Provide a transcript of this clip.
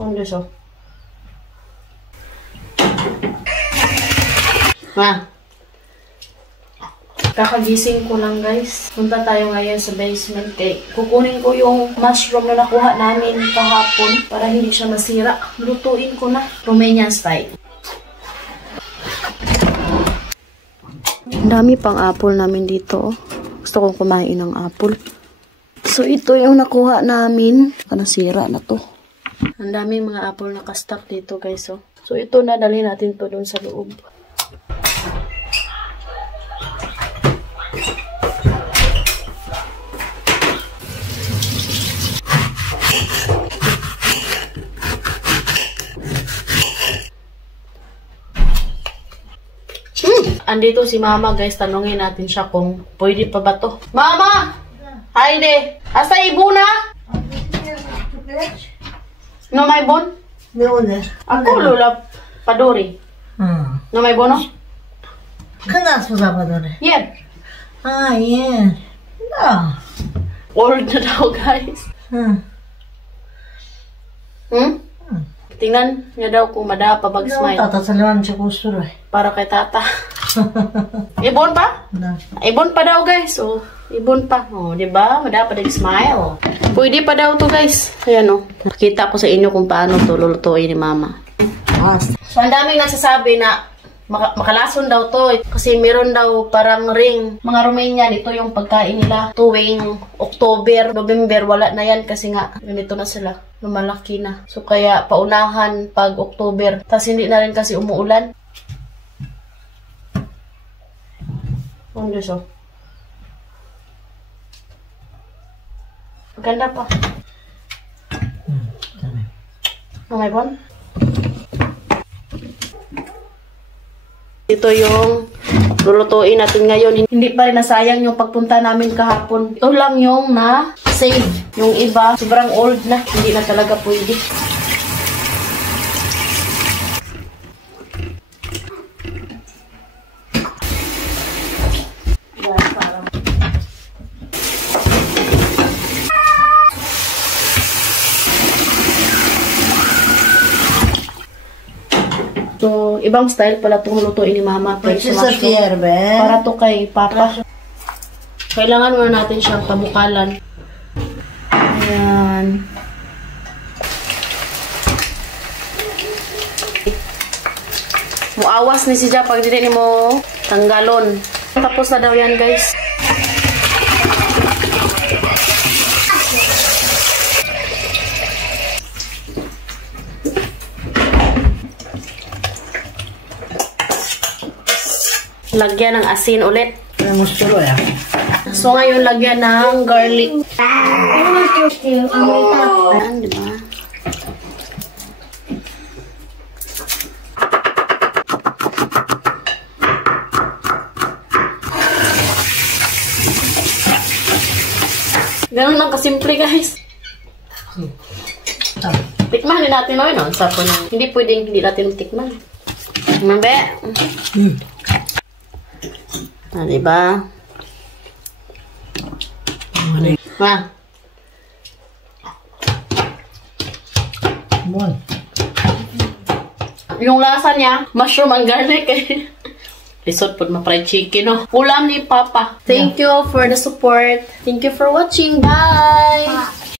Ang Diyos, oh. Kakagising ko lang, guys. Punta tayo ngayon sa basement. Kukunin ko yung mushroom na nakuha namin kahapon para hindi siya masira. Lutuin ko na. Romanian style. Ang dami pang apple namin dito. Gusto kong kumain ng apple. So, ito yung nakuha namin. Nasira na to. Ang daming mga apple na kastock dito, guys. Oh. So, ito na. Dali natin to doon sa loob. Andito si Mama, guys. Tanungin natin siya kung pwede pa ba to. Mama! Hayde! Asa ibon na? No may bon? Ako lula padori. No may bono? Когда сюда подали? Yeah. Yeah. Да. Old na daw, guys. Tingnan niya daw kung madapa pag-smile. Tata, saliwan siya kusuro eh. Para kay tata. Ibon pa? Ibon pa daw, guys. So, ibon pa. Oh, di ba? Madapa nag-smile. Pwede pa daw to, guys. Ayan, oh. Nakita ko sa inyo kung paano to lulutuin ni Mama. So, ang daming nagsasabi na makalason daw to. Kasi meron daw parang ring. Mga Romanian, ito yung pagkain nila. Tuwing October, November, wala na yan. Kasi nga, ganito na sila. Lumalaki na. So, kaya paunahan pag October. Tapos hindi na rin kasi umuulan. Ang Diyos, oh. Maganda pa. May bon? Ito yung lulutuin natin ngayon. Hindi pa rin nasayang yung pagpunta namin kahapon. Ito lang yung na-save. Yung iba, sobrang old na. Hindi na talaga pwede. So, ibang style pala itong lutuin ni Mama. Para to kay Papa. Kailangan muna natin siyang pabukalan. Ayan. Muawas ni siya pag hindi mo tanggalon. Tapos na daw yan, guys. Lagyan ng asin ulit. So, ngayon lagyan ng garlic. Ayan, diba? Ganun lang kasimple, guys. Tikman din natin, no? Sapo na. Hindi pwedeng hindi natin tikman. Mabe? Ah, diba? Yung lasa niya, mushroom and garlic eh. Lisod po ma-fried chicken, no? Ulam ni Papa. Thank you for the support. Thank you for watching. Bye!